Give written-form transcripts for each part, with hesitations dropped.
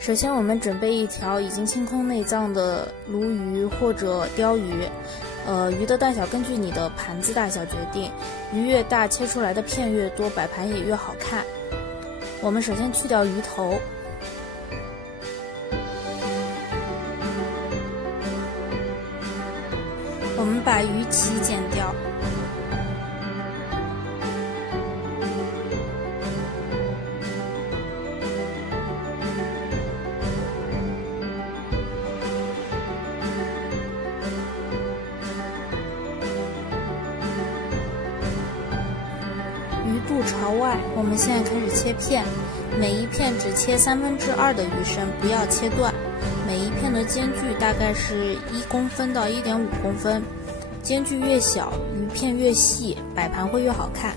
首先我们准备一条已经清空内脏的鲈鱼或者鲷鱼，鱼的大小根据你的盘子大小决定，鱼越大切出来的片越多，摆盘也越好看。我们首先去掉鱼头，我们把鱼鳍剪掉，鱼肚朝外。我们现在开始切片，每一片只切2/3的鱼身，不要切断。每一片的间距大概是1公分到1.5公分，间距越小，鱼片越细，摆盘会越好看。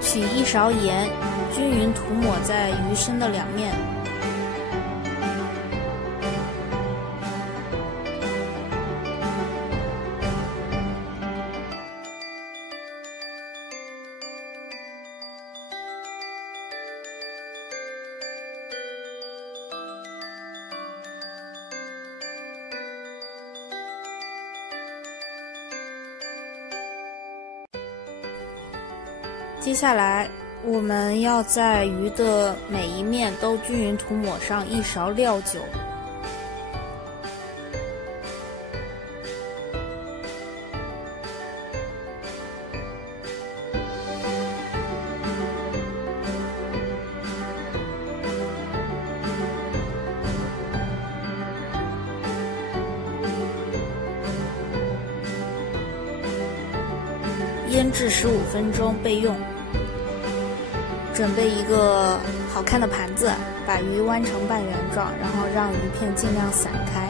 取1勺盐，均匀涂抹在鱼身的两面。接下来我们要在鱼的每一面都均匀涂抹上1勺料酒。腌制15分钟备用。准备一个好看的盘子，把鱼弯成半圆状，然后让鱼片尽量散开。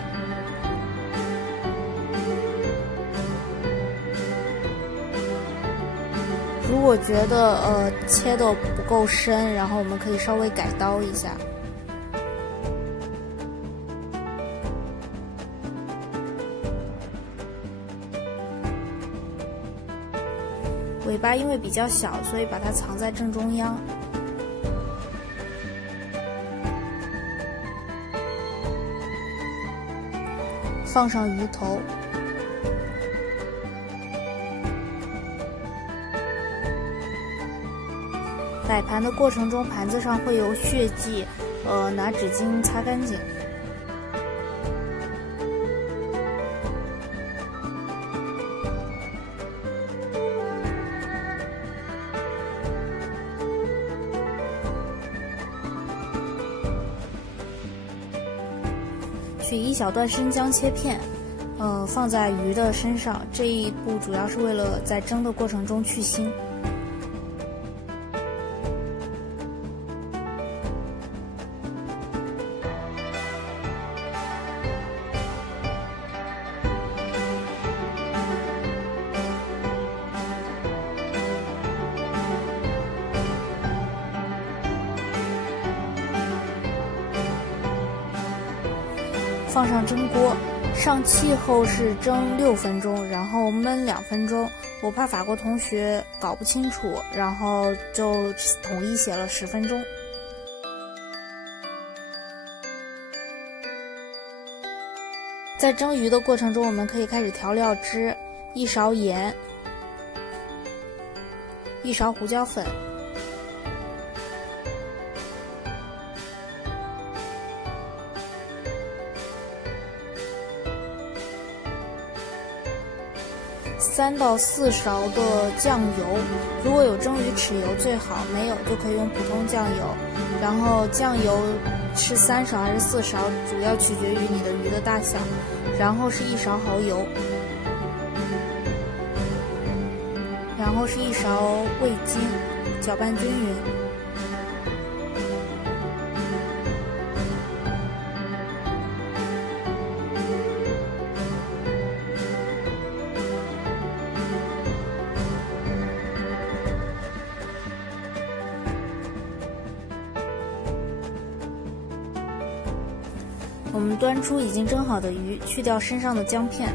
如果觉得切的不够深，然后我们可以稍微改刀一下。尾巴因为比较小，所以把它藏在正中央。放上鱼头，摆盘的过程中，盘子上会有血迹，拿纸巾擦干净。取1小段生姜切片，放在鱼的身上。这一步主要是为了在蒸的过程中去腥。放上蒸锅，上气后是蒸6分钟，然后焖2分钟。我怕法国同学搞不清楚，然后就统一写了10分钟。在蒸鱼的过程中，我们可以开始调料汁：1勺盐、1勺胡椒粉，3到4勺的酱油，如果有蒸鱼豉油最好，没有就可以用普通酱油。然后酱油是3勺还是4勺，主要取决于你的鱼的大小。然后是1勺蚝油，然后是1勺味精，搅拌均匀。我们端出已经蒸好的鱼，去掉身上的姜片。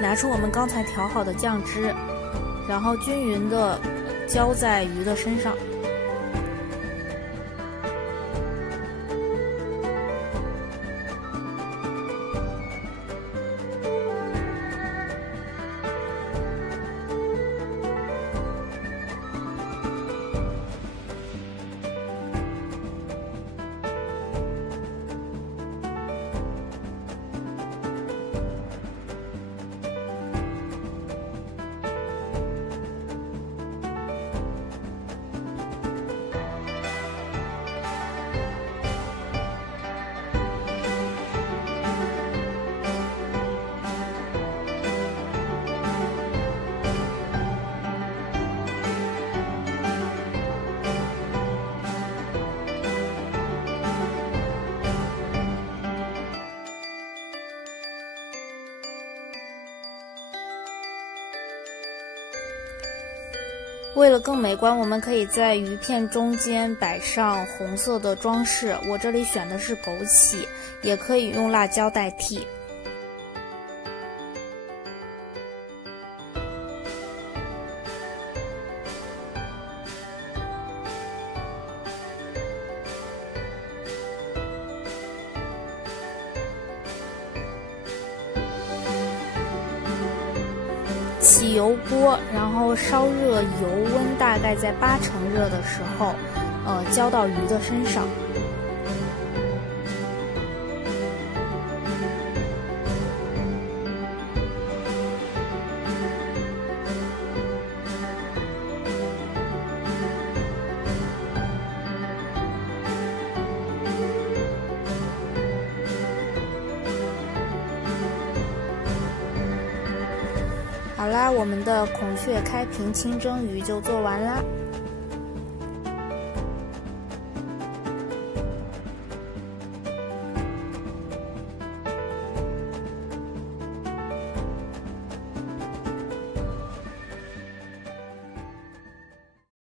拿出我们刚才调好的酱汁，然后均匀地浇在鱼的身上。为了更美观，我们可以在鱼片中间摆上红色的装饰，我这里选的是枸杞，也可以用辣椒代替。起油锅，然后烧热油温大概在8成热的时候，浇到鱼的身上。好啦，我们的孔雀开屏清蒸鱼就做完啦。